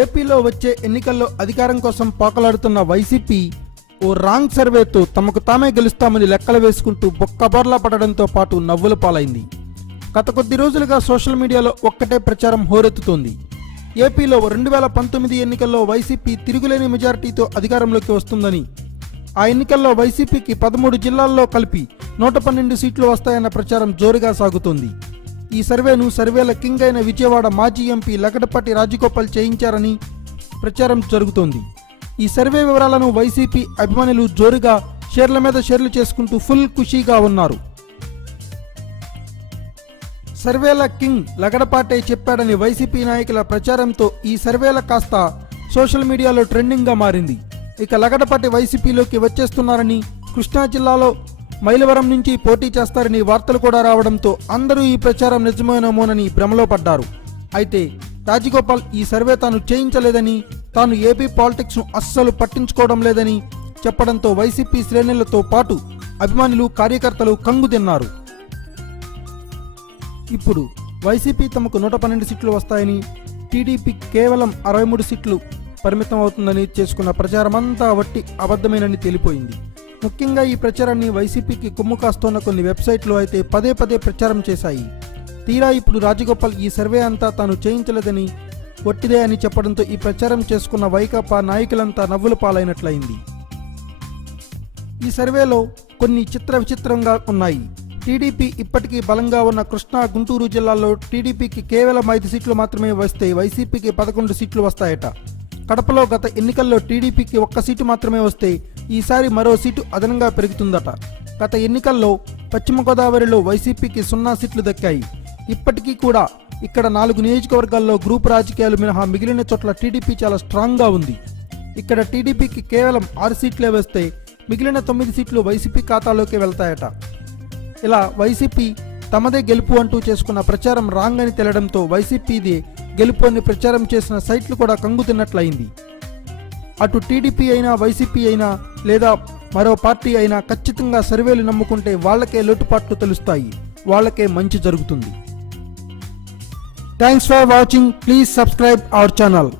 ఏపీలో వచ్చే ఎన్నికల్లో అధికారం కోసం పోకలాడుతున్న వైసీపీ ఓ రాంగ్ సర్వేతో తమకు తామే గెలుస్తామని లెక్కలు వేసుకుంటూ బొక్కబోర్లా పడడంతో పాటు నవ్వుల పాలైంది. గత కొద్ది రోజులుగా సోషల్ మీడియాలో ఒక్కటే ప్రచారం హోరెత్తుతోంది. ఏపీలో 2019 ఎన్నికల్లో వైసీపీ తిరుగులేని మెజారిటీతో అధికారంలోకి వస్తుందని, ఆ ఎన్నికల్లో వైసీపీకి 13 జిల్లాల్లో కలిపి 112 సీట్లు వస్తాయన్న ప్రచారం జోరుగా సాగుతోంది. ఈ సర్వేను సర్వేల కింగ్ అయిన విజయవాడ మాజీ ఎంపీ లగడపాటి రాజగోపాల్ చేయించారని ప్రచారం జరుగుతోంది. ఈ సర్వే వివరాలను వైసీపీ అభిమానులు జోరుగా షేర్ల మీద షేర్లు చేసుకుంటూ ఫుల్ ఖుషీగా ఉన్నారు. సర్వేల కింగ్ లగడపాటే చెప్పాడని వైసీపీ నాయకుల ప్రచారంతో ఈ సర్వేల కాస్త సోషల్ మీడియాలో ట్రెండింగ్గా మారింది. ఇక లగడపాటి వైసీపీలోకి వచ్చేస్తున్నారని, కృష్ణా జిల్లాలో మైలవరం నుంచి పోటీ చేస్తారని వార్తలు కూడా రావడంతో అందరూ ఈ ప్రచారం నిజమేనేమోనని భ్రమలో పడ్డారు. అయితే రాజగోపాల్ ఈ సర్వే తాను చేయించలేదని, తాను ఏపీ పాలిటిక్స్ను అస్సలు పట్టించుకోవడం లేదని చెప్పడంతో వైసీపీ శ్రేణులతో పాటు అభిమానులు, కార్యకర్తలు కంగుతిన్నారు. ఇప్పుడు వైసీపీ తమకు 112 సీట్లు వస్తాయని, టీడీపీ కేవలం 63 సీట్లు పరిమితం అవుతుందని చేసుకున్న ప్రచారమంతా వట్టి అబద్ధమేనని తేలిపోయింది. ముఖ్యంగా ఈ ప్రచారాన్ని వైసీపీకి కొమ్ము కాస్తోన్న కొన్ని వెబ్సైట్లు అయితే పదే పదే ప్రచారం చేశాయి. తీరా ఇప్పుడు రాజగోపాల్ ఈ సర్వే అంతా తాను చేయించలేదని, వట్టిదే అని చెప్పడంతో ఈ ప్రచారం చేసుకున్న వైకాపా నాయకులంతా నవ్వుల పాలైనట్లయింది. ఈ సర్వేలో కొన్ని విచిత్రంగా ఉన్నాయి. టీడీపీ ఇప్పటికీ బలంగా ఉన్న కృష్ణా, గుంటూరు జిల్లాల్లో టీడీపీకి కేవలం 5 సీట్లు మాత్రమే వస్తే వైసీపీకి 11 సీట్లు వస్తాయట. కడపలో గత ఎన్నికల్లో టీడీపీకి 1 సీటు మాత్రమే వస్తే ఈసారి మరో సీటు అదనంగా పెరుగుతుందట. గత ఎన్నికల్లో పశ్చిమ గోదావరిలో వైసీపీకి 0 సీట్లు దక్కాయి. ఇప్పటికీ కూడా ఇక్కడ 4 నియోజకవర్గాల్లో గ్రూప్ రాజకీయాలు మినహా మిగిలిన చోట్ల టీడీపీ చాలా స్ట్రాంగ్గా ఉంది. ఇక్కడ టీడీపీకి కేవలం 6 సీట్లే వస్తే మిగిలిన 9 సీట్లు వైసీపీ ఖాతాలోకి వెళ్తాయట. ఇలా వైసీపీ తమదే గెలుపు అంటూ చేసుకున్న ప్రచారం రాంగ్ అని తెలడంతో వైసీపీదే గెలుపు అని ప్రచారం చేసిన సైట్లు కూడా కంగుతిన్నట్లయింది. అటు టీడీపీ అయినా, వైసీపీ అయినా, లేదా మరో పార్టీ అయినా ఖచ్చితంగా సర్వేలు నమ్ముకుంటే వాళ్లకే లోటుపాట్లు తెలుస్తాయి, వాళ్లకే మంచి జరుగుతుంది. Thanks for watching. Please subscribe our channel.